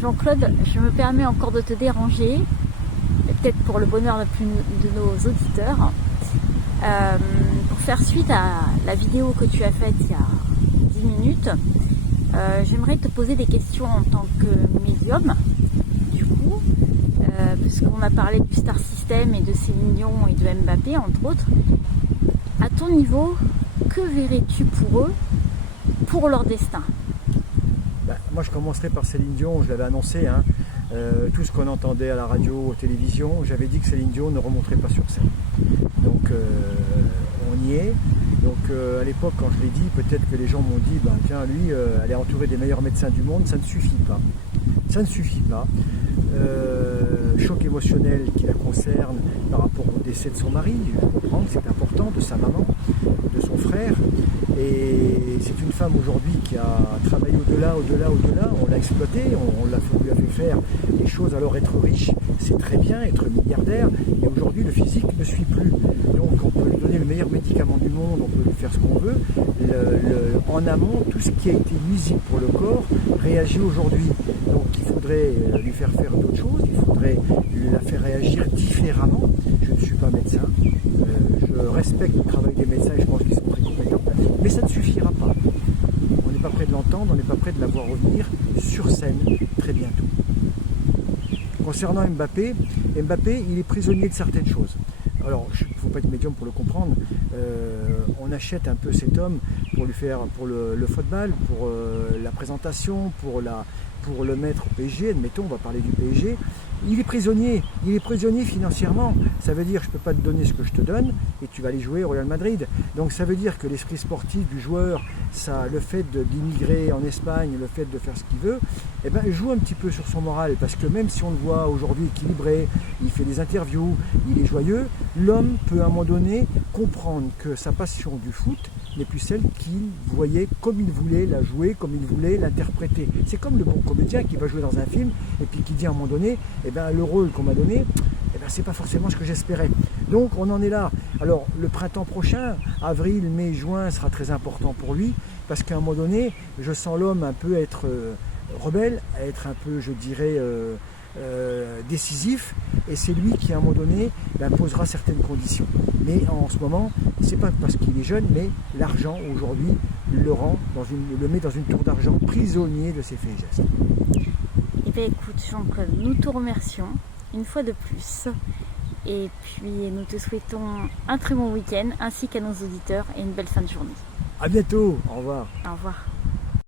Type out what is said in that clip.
Jean-Claude, je me permets encore de te déranger, et peut-être pour le bonheur de nos auditeurs, pour faire suite à la vidéo que tu as faite il y a 10 minutes. J'aimerais te poser des questions en tant que médium, du coup, puisqu'on a parlé du Star System et de Céline Dion et de Mbappé, entre autres. À ton niveau, que verrais-tu pour eux, pour leur destin? Moi je commencerai par Céline Dion, je l'avais annoncé, hein. Tout ce qu'on entendait à la radio, aux télévisions, j'avais dit que Céline Dion ne remonterait pas sur scène. Donc on y est. Donc à l'époque quand je l'ai dit, peut-être que les gens m'ont dit, tiens lui, elle est entourée des meilleurs médecins du monde, ça ne suffit pas. Ça ne suffit pas. Choc émotionnel qui la concerne par rapport au décès de son mari, je comprends que c'est important, de sa maman, de son frère. Et c'est une femme aujourd'hui qui a travaillé au-delà, on l'a exploitée, on lui a fait faire des choses. Alors être riche, c'est très bien, être milliardaire, et aujourd'hui le physique ne suit plus. Donc on peut lui donner le meilleur médicament du monde, on peut lui faire ce qu'on veut. En amont, tout ce qui a été nuisible pour le corps réagit aujourd'hui. Donc il faudrait lui faire d'autres choses, il faudrait la faire réagir différemment. Je ne suis pas médecin, je respecte le travail des médecins et je pense qu'ils sont très compétents, mais ça ne suffira pas. On n'est pas prêt de l'entendre, on n'est pas prêt de la voir revenir sur scène très bientôt. Concernant Mbappé, il est prisonnier de certaines choses. Alors, il ne faut pas être médium pour le comprendre. On achète un peu cet homme pour le football, pour la présentation, pour le mettre au PSG, admettons, on va parler du PSG. Il est prisonnier financièrement. Ça veut dire je ne peux pas te donner ce que je te donne et tu vas aller jouer au Real Madrid. Donc ça veut dire que l'esprit sportif du joueur, le fait d'immigrer en Espagne, le fait de faire ce qu'il veut, joue un petit peu sur son moral. Parce que même si on le voit aujourd'hui équilibré, il fait des interviews, il est joyeux, l'homme peut à un moment donné comprendre que sa passion du foot n'est plus celle qu'il voyait comme il voulait la jouer, comme il voulait l'interpréter. C'est comme le bon comédien qui va jouer dans un film et puis qui dit à un moment donné, le rôle qu'on m'a donné, c'est pas forcément ce que j'espérais. Donc on en est là. Alors le printemps prochain, avril, mai, juin sera très important pour lui parce qu'à un moment donné, je sens l'homme un peu être rebelle, être un peu, je dirais, décisif, et c'est lui qui à un moment donné posera certaines conditions. Mais en ce moment, c'est pas parce qu'il est jeune, mais l'argent aujourd'hui le met dans une tour d'argent, prisonnier de ses faits et gestes. Eh bien écoute Jean-Claude, nous te remercions une fois de plus, et puis nous te souhaitons un très bon week-end ainsi qu'à nos auditeurs et une belle fin de journée. À bientôt, au revoir. Au revoir.